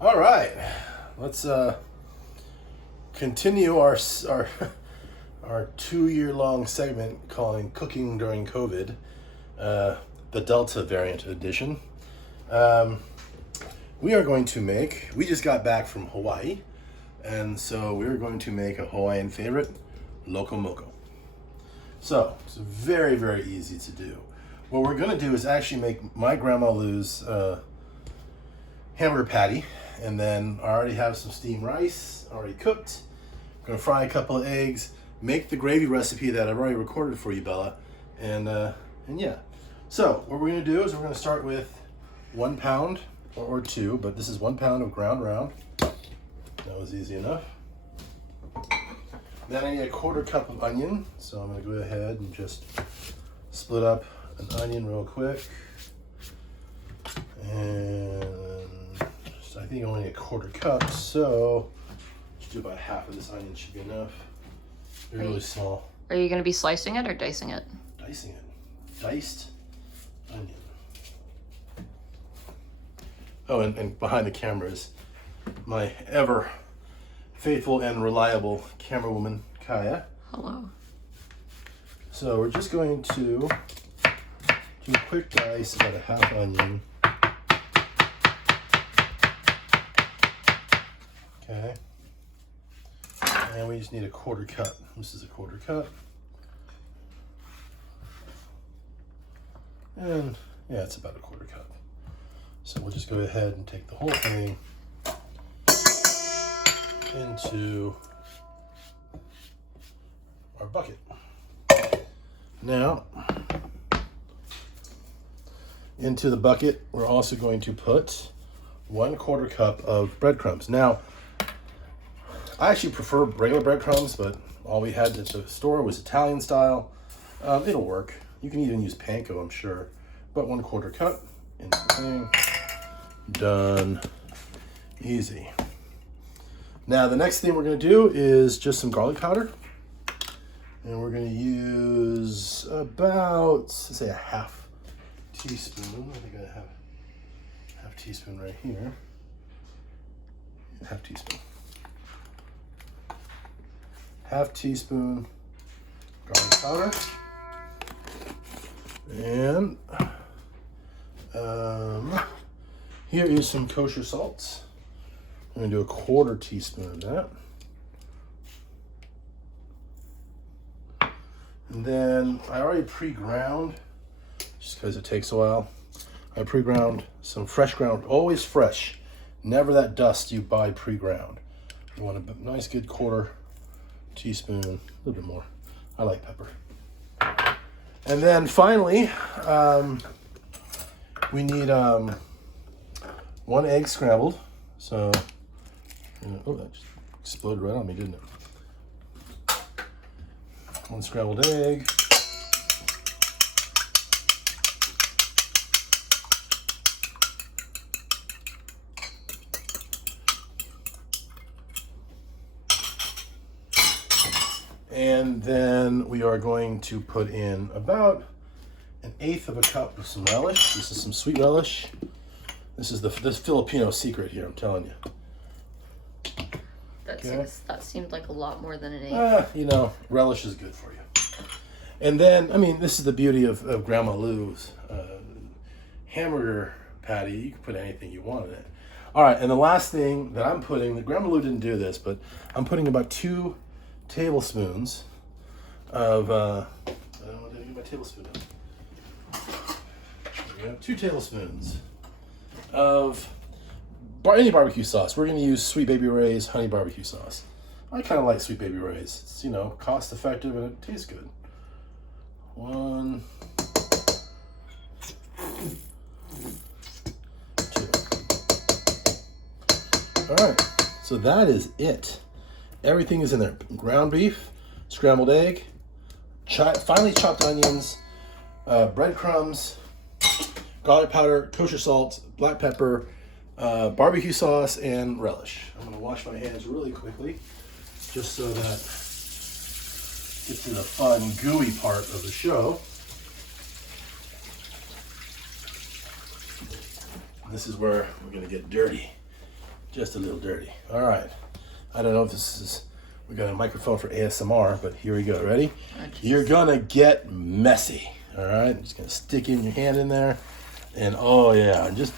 All right, let's continue our our 2-year long segment calling "Cooking During COVID," the Delta variant edition. We are going to make. We just got back from Hawaii, and so we're going to make a Hawaiian favorite, Loco Moco. So it's very, very easy to do. What we're going to do is actually make my grandma Lou's hamburger patty, and then I already have some steamed rice already cooked. I'm going to fry a couple of eggs, make the gravy recipe that I've already recorded for you, Bella, and yeah. So what we're going to do is we're going to start with 1 pound or 2, but this is 1 pound of ground round. That was easy enough. Then I need a 1/4 cup of onion, so I'm going to go ahead and just split up an onion real quick. And I think only a 1/4 cup, so just do about half of this onion should be enough. They're really small. Are you going to be slicing it or dicing it? Dicing it. Diced onion. Oh, and behind the camera is my ever faithful and reliable camera woman, Kaya. Hello. So we're just going to do a quick dice, about a half onion. Okay. And we just need a 1/4 cup. This is a 1/4 cup. And yeah, it's about a 1/4 cup. So we'll just go ahead and take the whole thing into our bucket. Now, into the bucket, we're also going to put 1/4 cup of breadcrumbs. Now, I actually prefer regular breadcrumbs, but all we had at the store was Italian style. It'll work. You can even use panko, I'm sure. But 1/4 cup into the thing. Done. Easy. Now, the next thing we're going to do is just some garlic powder. And we're going to use about, let's say, a half teaspoon. I think I have a half teaspoon right here. Half teaspoon. Half teaspoon garlic powder. And here is some kosher salt. I'm going to do a 1/4 teaspoon of that. And then I already pre-ground, just because it takes a while. I pre-ground some fresh ground, always fresh. Never that dust you buy pre-ground. You want a nice good 1/4 teaspoon, a little bit more. I like pepper. And then finally, we need 1 egg scrambled. So, oh, that just exploded right on me, didn't it? 1 scrambled egg. And then we are going to put in about 1/8 of a cup of some relish. This is some sweet relish. This is this Filipino secret here, I'm telling you. That seemed like a lot more than an 1/8. Relish is good for you. And then, I mean, this is the beauty of Grandma Lou's hamburger patty. You can put anything you want in it. All right, and the last thing that I'm putting, Grandma Lou didn't do this, but I'm putting about 2 tablespoons of, I don't want to get my tablespoon out. We have 2 tablespoons of any barbecue sauce. We're going to use Sweet Baby Ray's honey barbecue sauce. I kind of like Sweet Baby Ray's. It's, cost effective and it tastes good. 1, 2. All right, so that is it. Everything is in there. Ground beef, scrambled egg, finely chopped onions, breadcrumbs, garlic powder, kosher salt, black pepper, barbecue sauce, and relish. I'm going to wash my hands really quickly just so that get to the fun, gooey part of the show. This is where we're going to get dirty. Just a little dirty. All right. I don't know if this is, we got a microphone for ASMR, but here we go. Ready? You're gonna get messy. All right. Just gonna stick in your hand in there, and oh yeah, just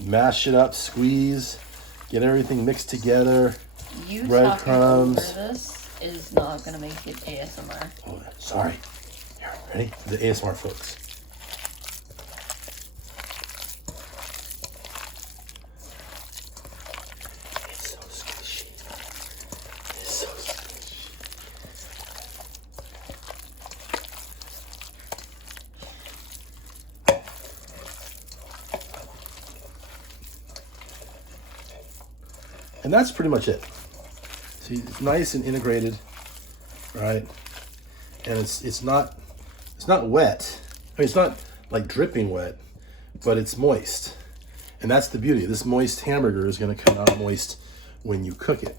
mash it up, squeeze, get everything mixed together. You breadcrumbs. talking over this is not gonna make it ASMR. Oh, sorry. Here, ready? The ASMR folks. It's so squishy. It's so squishy. And that's pretty much it. See, it's nice and integrated, right? And it's not wet. I mean, it's not like dripping wet, but it's moist. And that's the beauty. This moist hamburger is going to come out moist when you cook it.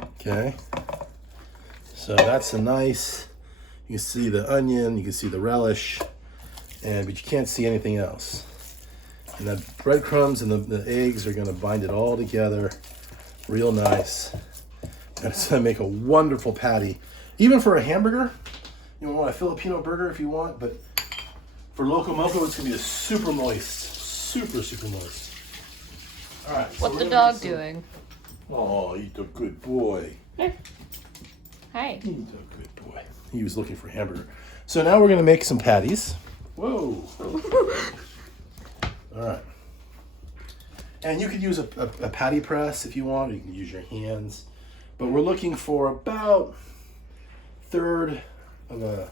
Okay? So that's a nice, you can see the onion, you can see the relish, but you can't see anything else. And the breadcrumbs and the eggs are going to bind it all together real nice. And it's going to make a wonderful patty. Even for a hamburger, you want a Filipino burger if you want, but for Loco Moco, it's going to be a super moist, super moist. All right. What's the dog doing? Oh, he's a good boy. Hi. He's a good boy. He was looking for a hamburger. So now we're going to make some patties. Whoa. All right. And you could use a patty press if you want, or you can use your hands. But we're looking for about 1/3 of a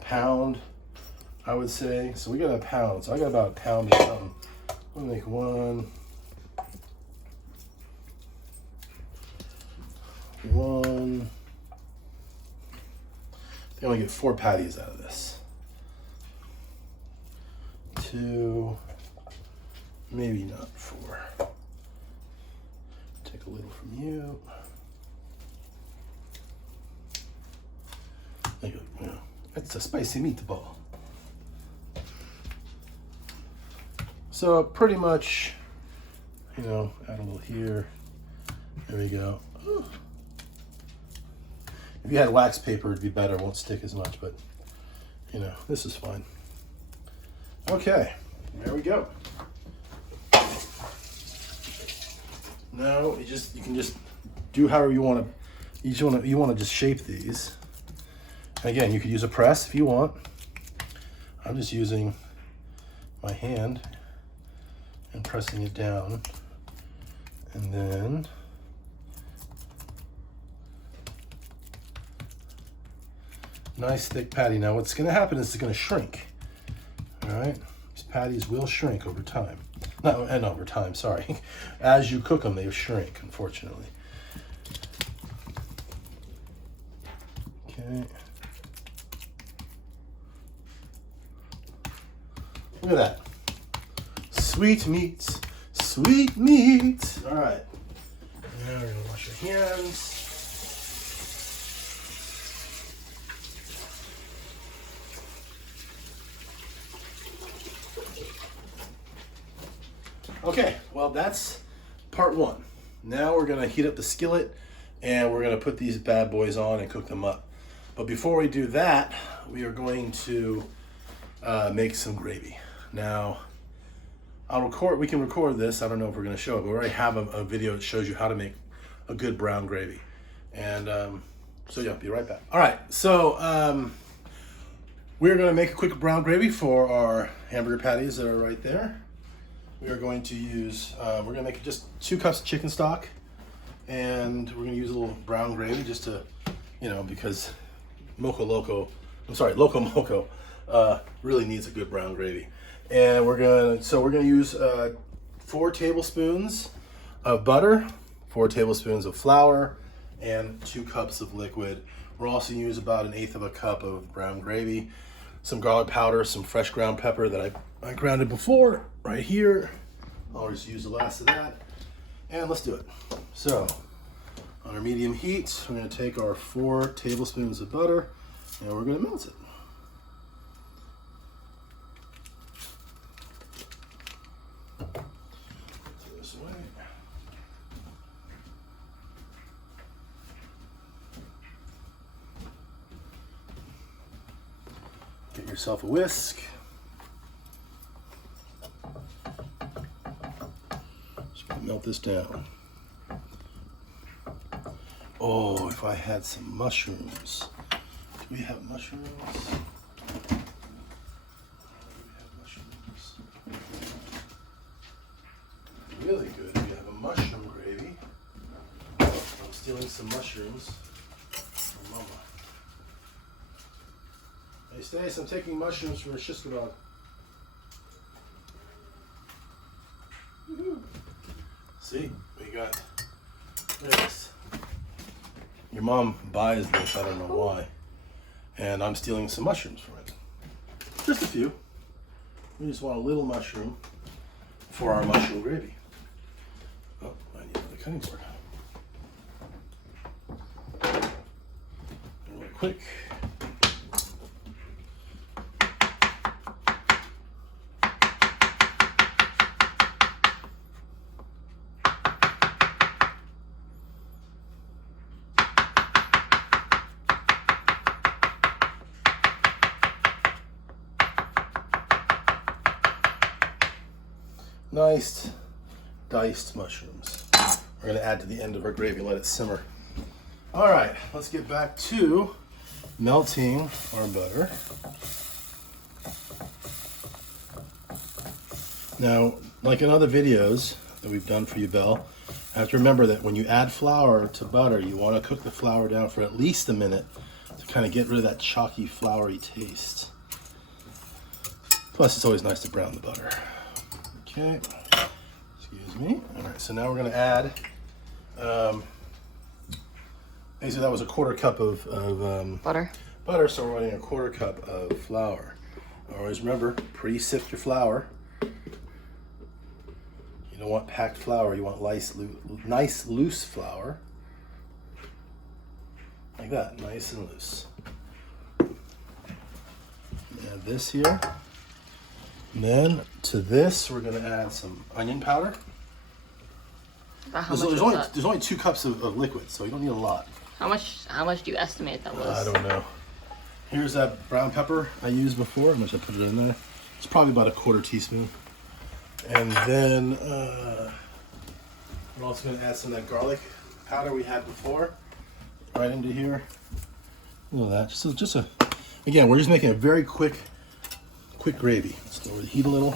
pound, I would say. So we got a pound. So I got about a pound or something. I'm gonna make one. I think I'm gonna get 4 patties out of this. 2, maybe not 4. Take a little from you. That's a spicy meatball. So pretty much, add a little here. There we go. Ooh. If you had wax paper, it'd be better. It won't stick as much, but this is fine. Okay, there we go. Now you can just do however you want to. You want to just shape these. Again, you could use a press if you want. I'm just using my hand and pressing it down, and then nice thick patty. Now what's going to happen is it's going to shrink. All right, these patties will shrink over time. Not over time, sorry. As you cook them, they shrink, unfortunately. Okay. Look at that. Sweet meat, sweet meat. All right. Now we're gonna wash your hands. Okay, well that's part 1. Now we're gonna heat up the skillet and we're gonna put these bad boys on and cook them up. But before we do that, we are going to make some gravy. Now, we can record this. I don't know if we're gonna show it, but we already have a video that shows you how to make a good brown gravy. And so yeah, I'll be right back. All right, so we're gonna make a quick brown gravy for our hamburger patties that are right there. We are going to use, we're gonna make just 2 cups of chicken stock, and we're gonna use a little brown gravy just to, because Loco Moco really needs a good brown gravy. And we're gonna use 4 tablespoons of butter, 4 tablespoons of flour, and 2 cups of liquid. We're also gonna use about 1/8 of a cup of brown gravy, some garlic powder, some fresh ground pepper that I grounded before, right here. I'll just use the last of that. And let's do it. So, on our medium heat, we're gonna take our 4 tablespoons of butter and we're gonna melt it. Throw this away. Get yourself a whisk. Just gonna melt this down. Oh, if I had some mushrooms. Do we have mushrooms? Really good. We have a mushroom gravy. I'm stealing some mushrooms from Mama. Hey Stace, I'm taking mushrooms from a shister dog. See, we got this. Your mom buys this, I don't know why. And I'm stealing some mushrooms from it. Just a few. We just want a little mushroom for our mushroom gravy. Oh, I need another cutting board. Really quick. Nice diced mushrooms. We're gonna add to the end of our gravy, let it simmer. All right, let's get back to melting our butter. Now, like in other videos that we've done for you, Belle, I have to remember that when you add flour to butter, you wanna cook the flour down for at least a minute to kind of get rid of that chalky, floury taste. Plus, it's always nice to brown the butter. Okay, excuse me. All right, so now we're gonna add, basically that was a quarter cup of Butter. Butter, so we're adding a quarter cup of flour. Always remember, pre-sift your flour. You don't want packed flour, you want nice loose flour. Like that, nice and loose. Add this here. And then to this, we're going to add some onion powder. There's only 2 cups of liquid, so you don't need a lot. How much do you estimate that was? I don't know. Here's that brown pepper I used before. How much I put it in there? It's probably about a 1/4 teaspoon. And then we're also going to add some of that garlic powder we had before right into here. Look at that. Again, we're just making a very quick gravy. Let's lower the heat a little.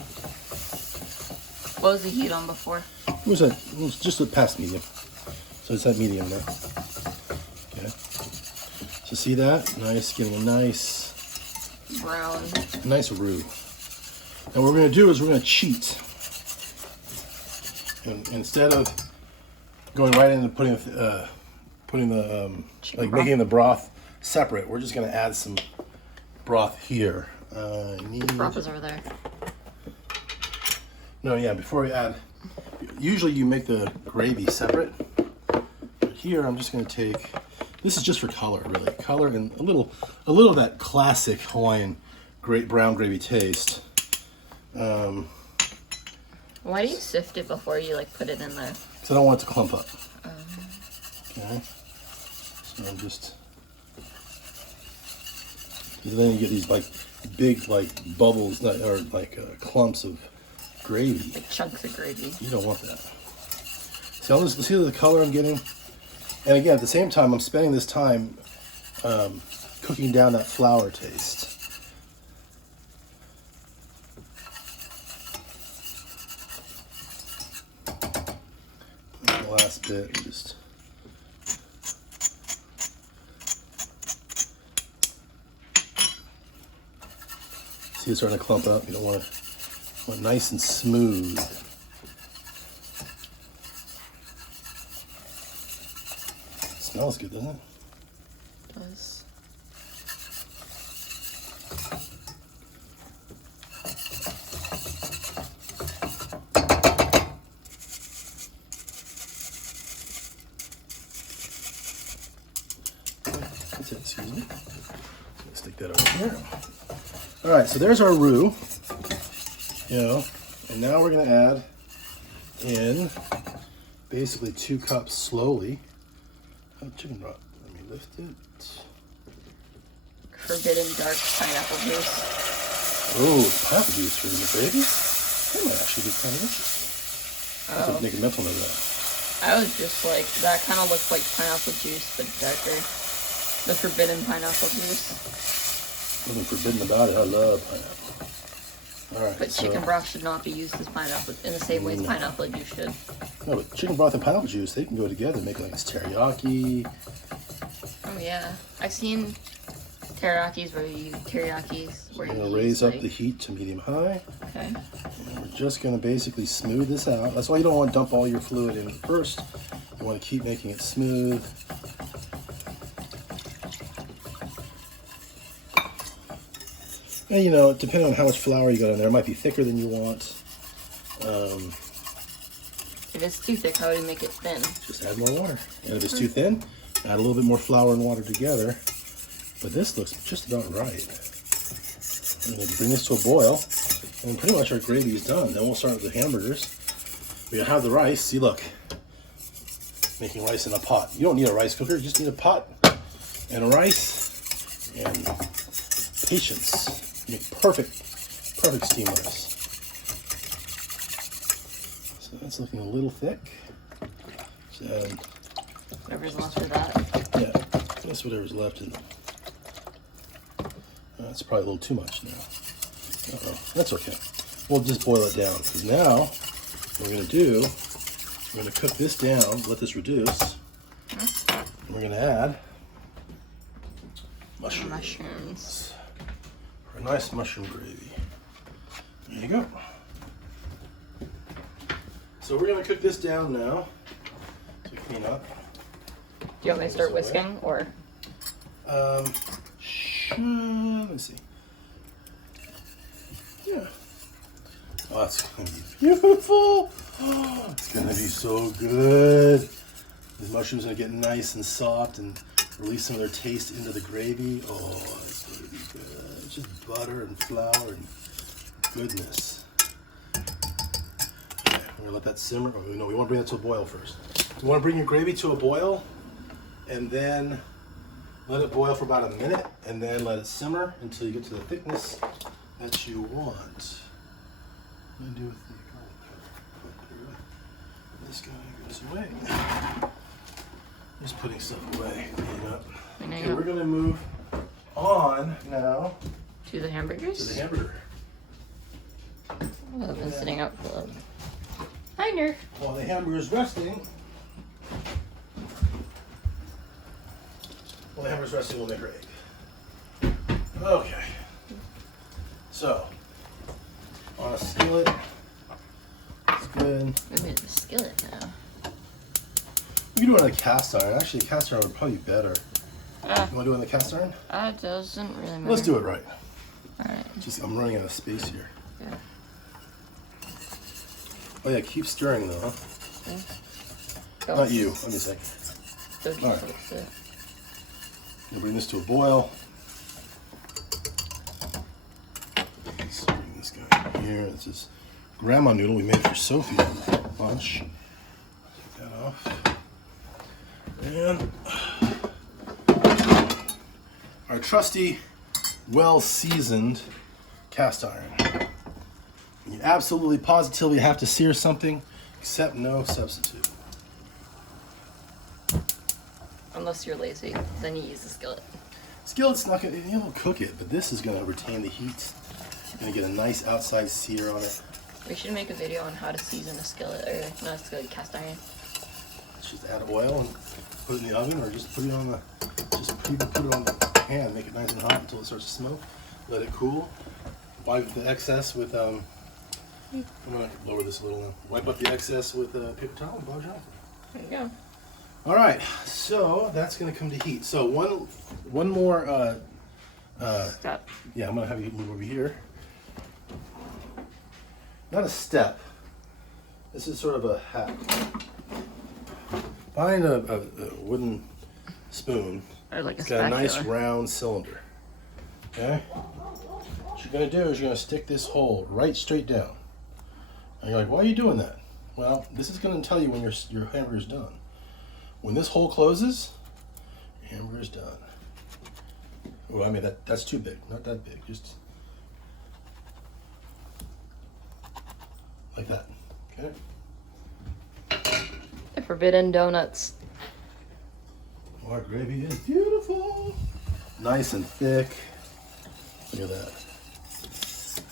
What was the heat on before? It was just a past medium. So it's at medium now. Okay. So see that? Nice, getting a nice Brown. Nice roux. And what we're going to do is we're going to cheat. And instead of going right into putting the making the broth separate, we're just going to add some broth here. Broth is over there. No, yeah, before we add, usually you make the gravy separate. But here I'm just going to take, this is just for color, really. Color and a little of that classic Hawaiian brown gravy taste. Why do you sift it before you put it in there? Because I don't want it to clump up. Okay. So I'm just, then you get these big bubbles or clumps of gravy. Chunks of gravy. You don't want that. So let's see the color I'm getting. And again, at the same time, I'm spending this time cooking down that flour taste. And the last bit, just see it starting to clump up. You don't want it nice and smooth. Smells good, doesn't it? It does. That's it, excuse me. Let's stick that over here. All right, so there's our roux. And now we're gonna add in basically 2 cups slowly of chicken broth. Let me lift it. forbidden dark pineapple juice. Oh, pineapple juice for the gravy? That might actually be kind of interesting. Oh. Make a mental note of that. I was just like, that kind of looks like pineapple juice, but darker. The forbidden pineapple juice. Nothing forbidden about it. I love pineapple. All right. But chicken broth should not be used as pineapple in the same way as pineapple juice should. No, but chicken broth and pineapple juice, they can go together and make like this teriyaki. Oh yeah, I've seen teryakis where you We're gonna raise up the heat to medium high. Okay. And we're just gonna basically smooth this out. That's why you don't want to dump all your fluid in first. You want to keep making it smooth. And you know, depending on how much flour you got in there, it might be thicker than you want. If it's too thick, how do you make it thin? Just add more water. And if it's too thin, add a little bit more flour and water together. But this looks just about right. We're going to bring this to a boil. And pretty much our gravy is done. Then we'll start with the hamburgers. We're going to have the rice. See, look. Making rice in a pot. You don't need a rice cooker. You just need a pot and a rice and patience. Make perfect steam rice. So that's looking a little thick. So, Whatever's left of that. yeah, that's whatever's left in them. That's probably a little too much now. Uh-oh, that's okay. We'll just boil it down. Because now, what we're going to do, we're going to cook this down, let this reduce. We're going to add mushrooms. For a nice mushroom gravy. There you go. So we're going to cook this down now to clean up. Do you want me to start whisking or? Let's see. Yeah. Oh, that's going to be beautiful. Oh, it's going to be so good. These mushrooms are going to get nice and soft and release some of their taste into the gravy. Oh, it's going to be good. It's just butter and flour and goodness. Okay, we're going to let that simmer. Oh, no, we want to bring it to a boil first. You want to bring your gravy to a boil and then let it boil for about a minute and then let it simmer until you get to the thickness that you want. What do I do with the garlic? This guy goes away. Just putting stuff away. Clean up. Okay, we're going to move on now to the hamburgers? to the hamburger. I've been sitting out for Hi, Nerf. While the hamburger's resting, we'll make our egg. Okay. So, on a skillet, it's good. We made the skillet now. You can do it on a cast iron. Actually, a cast iron would probably be better. You want to do it on the cast iron? It doesn't really matter. Let's do it right. Alright. I'm running out of space here. Yeah. Oh yeah, keep stirring though, huh? Okay. Not you. Let me see. All right. We'll bring this to a boil. Let's bring this guy in here. This is grandma noodle we made for Sophie for lunch. Take that off. And our trusty, well-seasoned cast iron. You absolutely positively have to sear something, except no substitute. Unless you're lazy, then you use the skillet. Skillet's not gonna, you'll cook it, but this is gonna retain the heat. You're gonna get a nice outside sear on it. We should make a video on how to season a skillet, or not a skillet, cast iron. Just add oil and put it in the oven, or just put it on the, put it on the pan, make it nice and hot until it starts to smoke. Let it cool. Wipe the excess with I'm gonna lower this a little now. Wipe up the excess with paper towel and Bob Johnson. There you go. All right, so that's gonna come to heat. So one more Step. yeah, I'm gonna have you move over here. Not a step. This is sort of a hack. Find a wooden spoon. Or like a It's got a nice spatula. round cylinder. Okay? What you're gonna do is you're gonna stick this hole right straight down. And you're like, why are you doing that? Well, this is gonna tell you when your hamburger's done. When this hole closes, your hamburger's done. Well, I mean, that's too big. Not that big. Just like that. Okay. The forbidden donuts. Our gravy is beautiful. Nice and thick. Look at that.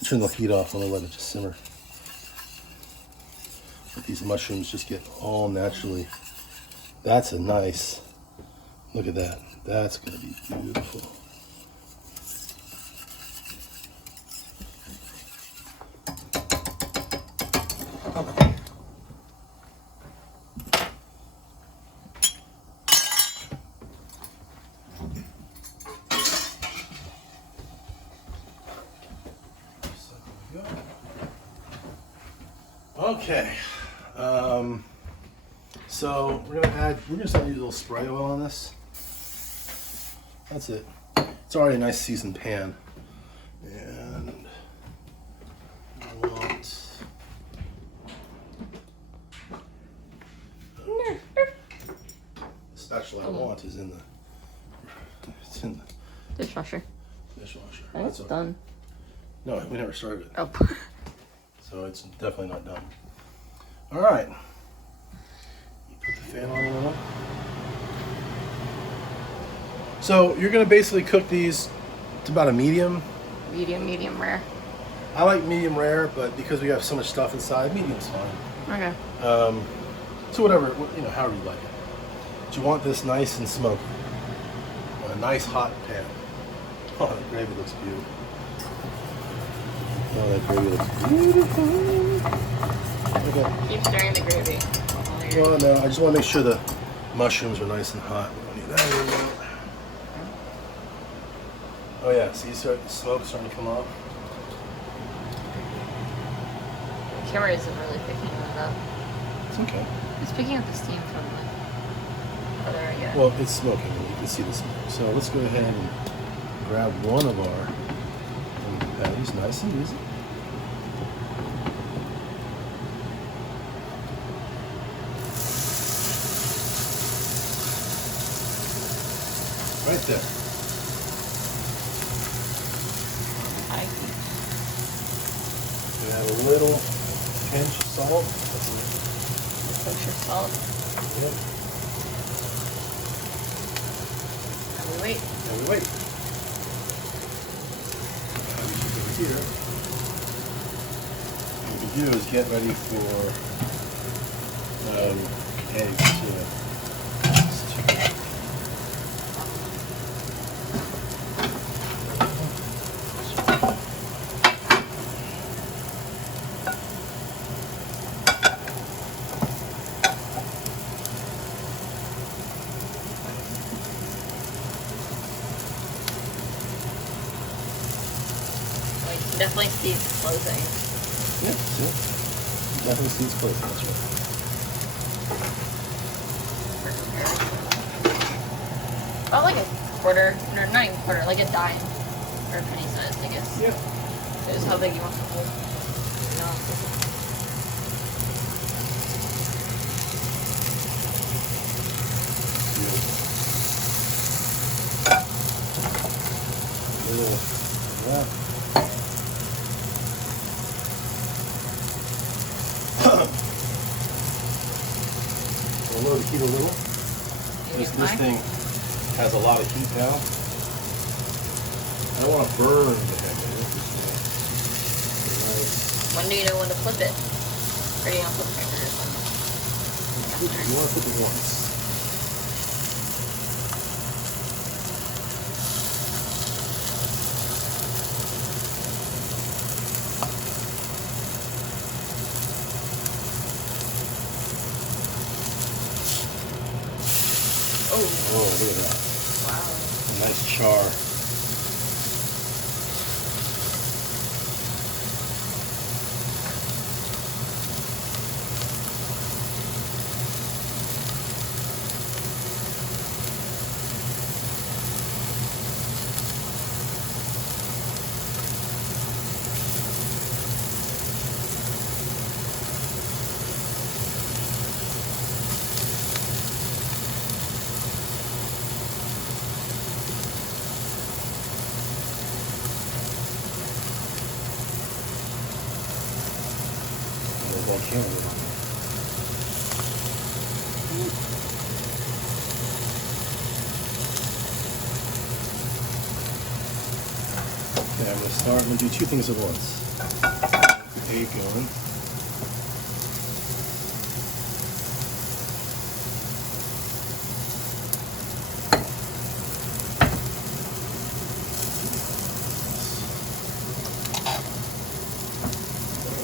Turn the heat off. I'm gonna let it just simmer. Let these mushrooms just get all naturally. That's a nice. Look at that. That's gonna be beautiful. Okay, so we're gonna start using a little spray oil on this. That's it. It's already a nice seasoned pan, and I want the spatula I want is in the Dishwasher. dishwasher. I think it's okay. done. No, we never started it, Oh. so it's definitely not done. All right. You put the fan on a little. So you're gonna basically cook these to about a medium. Medium rare. I like medium rare, but because we have so much stuff inside, medium's fine. Okay. So whatever, however you like it. But you want this nice and smoky. A nice hot pan. Oh, the gravy looks beautiful. Oh, that gravy looks beautiful. Okay. Keep stirring the gravy. Well, no, I just want to make sure the mushrooms are nice and hot. We don't need that anymore. Oh yeah, see, the smoke starting to come off. The camera isn't really picking that up. It's okay. It's picking up the steam from the other area. Well, it's smoking. You can see the smoke. So let's go ahead and grab one of our patties, nice and easy. Right there. We have a little pinch of salt. Kosher salt. Yep. And we wait. And we wait. Now we keep it here. What we do is get ready for eggs to. Definitely seeds closing. Yeah, see it? Definitely seeds closing, that's right. About like a quarter, or not even quarter, like a dime. Or a penny size, I guess. Yeah. So just how big you want the hole. Yeah. We'll lower the heat a little. This thing has a lot of heat now. I don't want to burn the hamburger. When do you know when to flip it? Or do you want to flip the hamburgers? You want to flip it once. Oh, look at that. Wow. A nice char. camera a little. Okay, I'm going to do two things at once. Egg going.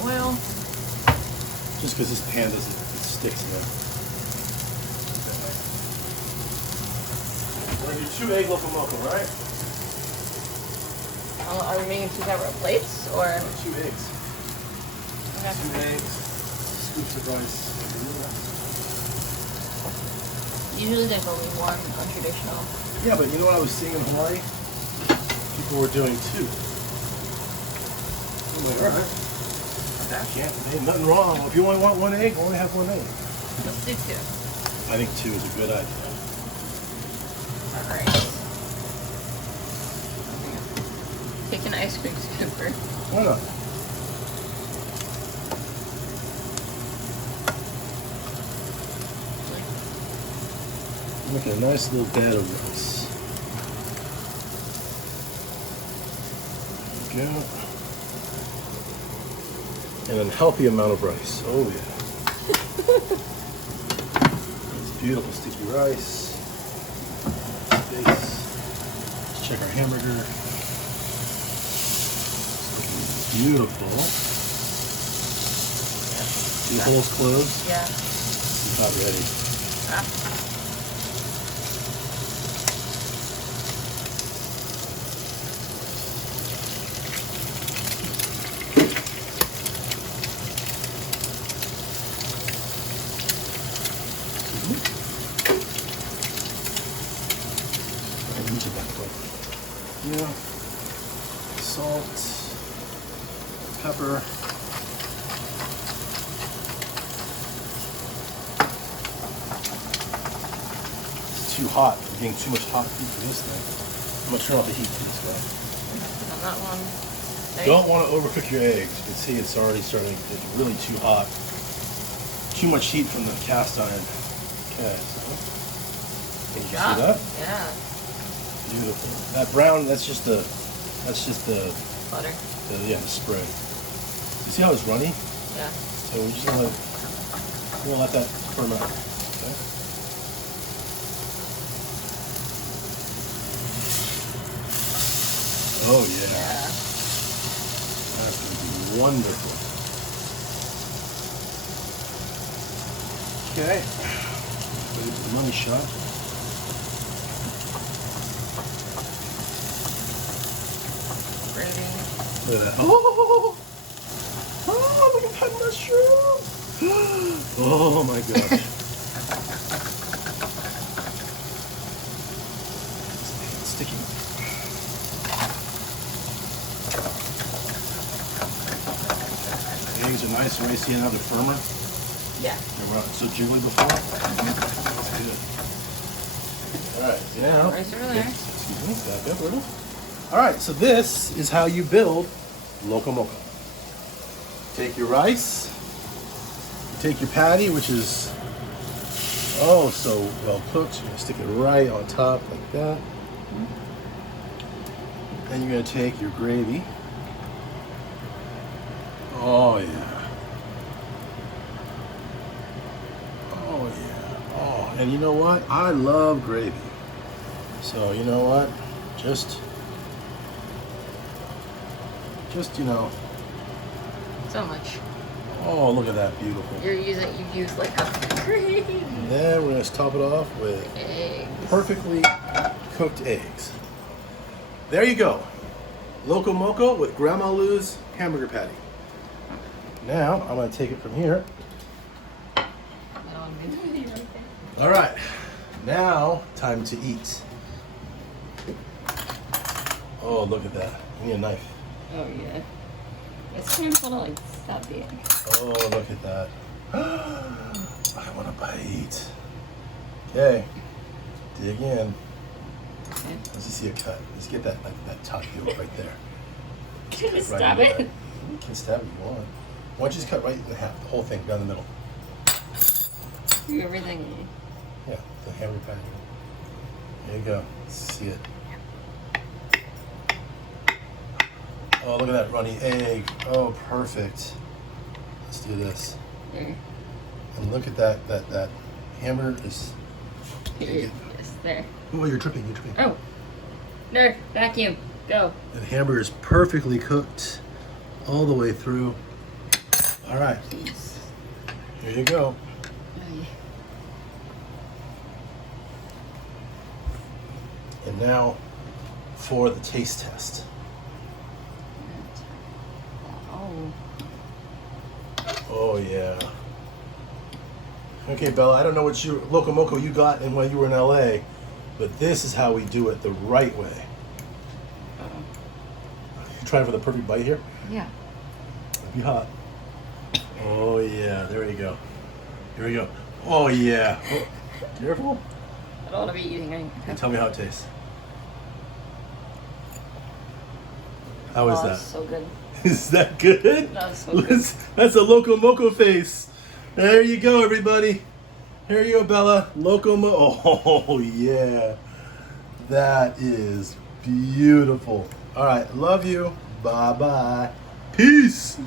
Oil. Just because this pan doesn't, it sticks in there. We're going to do 2 egg Loco Moco, right? Are we making 2 separate plates or? 2 eggs. Okay. 2 eggs, scoops of rice. Usually there's only one untraditional. Yeah, but you know what I was seeing in Hawaii? People were doing 2. I'm like, all right. Ain't nothing wrong. If you only want 1 egg, only have 1 egg. Let's do 2. I think 2 is a good idea. Alright. Take an ice cream scooper. Why not? Making a nice little bed of rice. There we go. And a healthy amount of rice. Oh yeah. It's beautiful sticky rice. Let's check our hamburger. Beautiful. The holes closed. Yeah. It's not ready. Ah. Yeah. Salt, pepper. It's too hot. We're getting too much hot heat for this thing. I'm gonna turn off the heat for this guy. On that one. There Don't want to overcook your eggs. You can see it's already starting. It's really too hot. Too much heat from the cast iron. Okay. So, can you see that? Yeah. Beautiful. That brown. That's just the Butter. the spray. You see how it's runny? Yeah. So we're just gonna let that firm out. Okay. Oh yeah. Yeah. That's gonna be wonderful. Okay. Ready for the money shot. Look at that. Oh! Oh, look at that mushroom! Oh my gosh. It's sticky. The eggs are nice and racy and now they're firmer. Yeah. They were so jiggly before. That's good. Alright, now. Rice over there. Excuse me, back up a little. Alright, so this is how you build Loco Moco. Take your rice, you take your patty, which is oh so well cooked. You're gonna stick it right on top like that. Then you're gonna take your gravy. Oh yeah. Oh yeah. Oh, and you know what? I love gravy. So you know what? Just you know. So much. Oh, look at that, beautiful. You've used like a gravy. And then we're gonna top it off with Eggs. perfectly cooked eggs. There you go. Loco Moco with Grandma Lou's hamburger patty. Now, I'm gonna take it from here. All right, now time to eat. Oh, look at that. I need a knife. Oh yeah. It's painful to like stop the egg. Oh, look at that. I want a bite. Okay, dig in. Okay. Let's just see a cut. Let's get that like that top yolk right there. Can you Right stab into it? that. You can stab it if you want. Why don't you just cut right in half, the whole thing down the middle? Everything. Yeah, the hamburger patty. There you go. See it. Oh, look at that runny egg. Oh, perfect. Let's do this. There. And look at that hamburger is. Yes, there. Oh, you're tripping. Oh. There. Vacuum. Go. The hamburger is perfectly cooked all the way through. All right. Please. Here you go. And now for the taste test. Oh. Oh yeah. Okay, Bella, I don't know what Loco Moco you got and when you were in LA, but this is how we do it the right way. You trying for the perfect bite here? Yeah. Be hot. Oh yeah, there you go. Here we go. Oh yeah. Oh, careful. I don't want to be eating anything. And tell me how it tastes. How is that? So good. Is that good? That was so good. That's a Loco Moco face. There you go, everybody. Here you go, Bella. Loco Moco. Oh, yeah. That is beautiful. All right. Love you. Bye-bye. Peace.